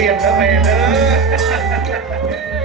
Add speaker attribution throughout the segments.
Speaker 1: เรียนแล้วแม่เด้อ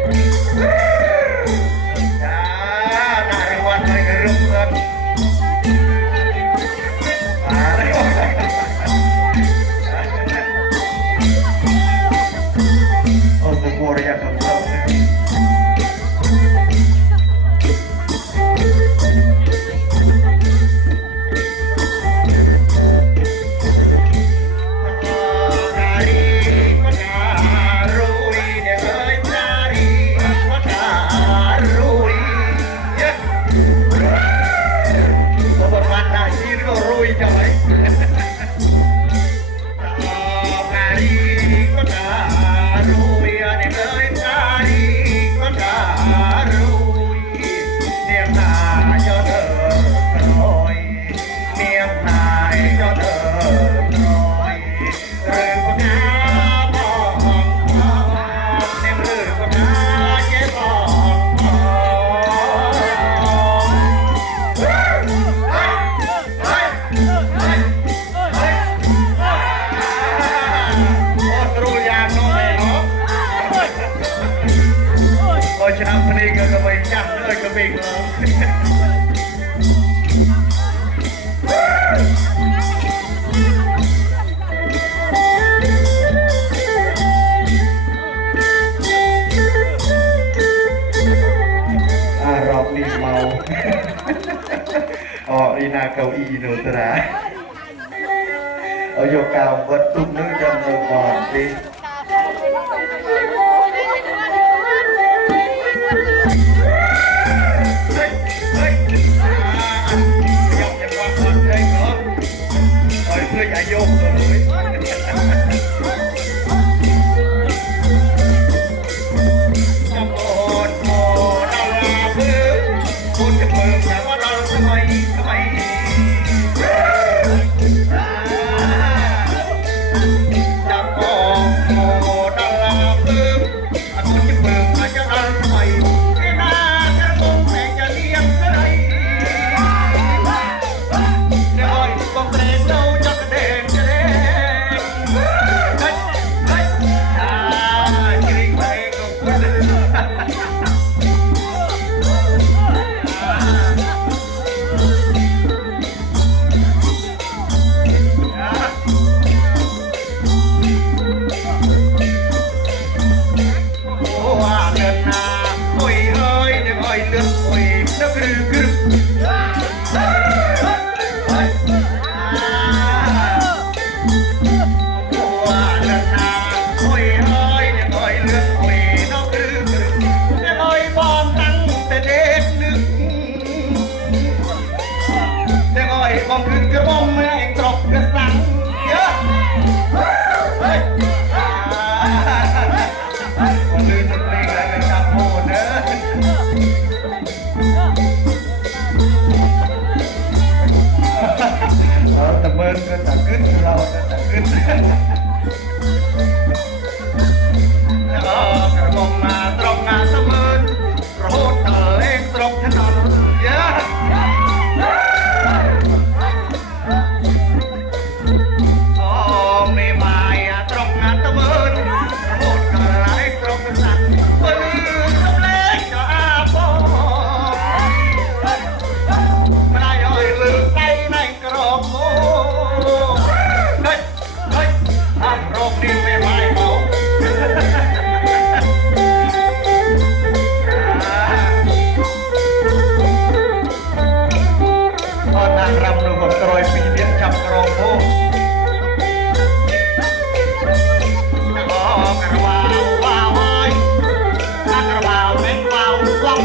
Speaker 1: เรองอ่ารอบนี้เมาอ๋ออีนาเก้าอีโนูตระเอาโยกาววัดตุ้มนึกจำเลยก่อนสิ เดินแบบขึ้นเราเดิแบบขึ้น แมงเมาวัง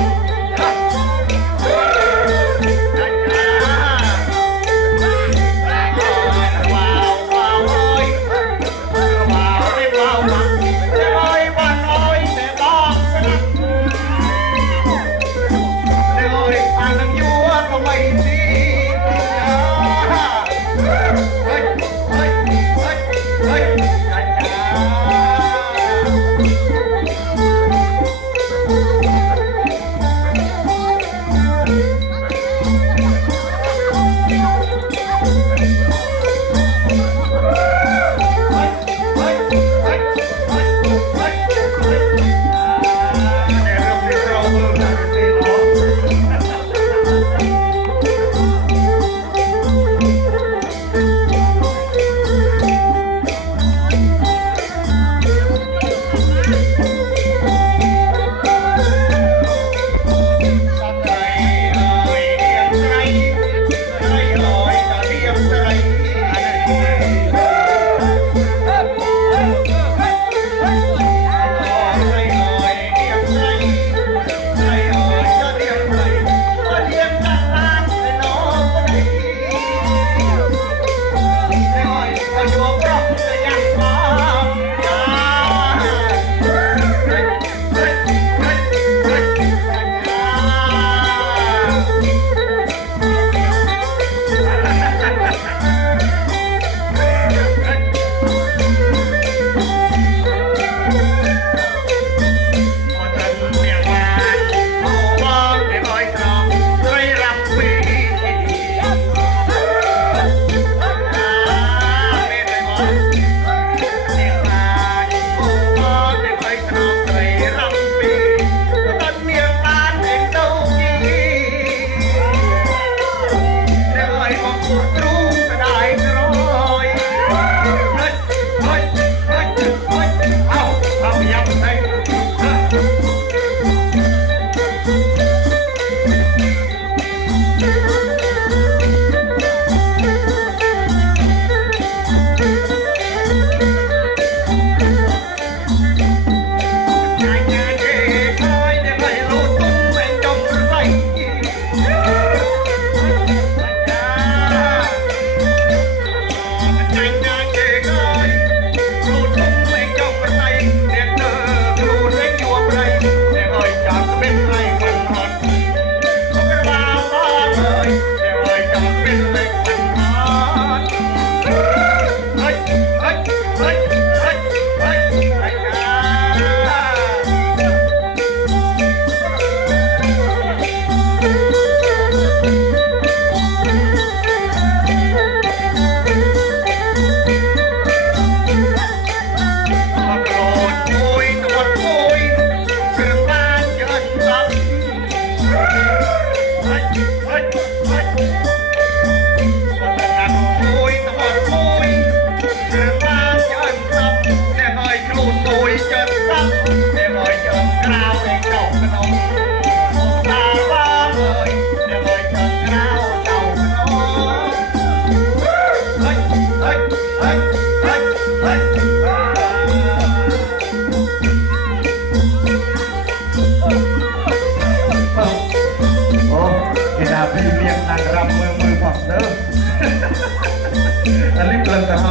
Speaker 1: ಅಲ್ಲಿಗಳಂತಹ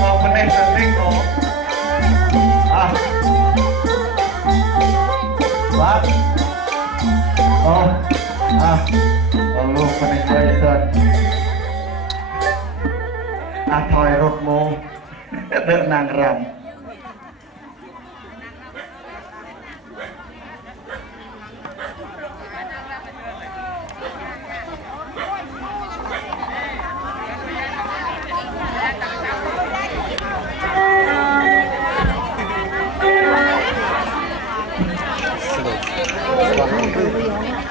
Speaker 1: Mau meneh penting kok. Ah. Wat. Oh. Ah. Allah meneh kaisan. Ah, thoi rot mo. Dak nang ram. 我赢了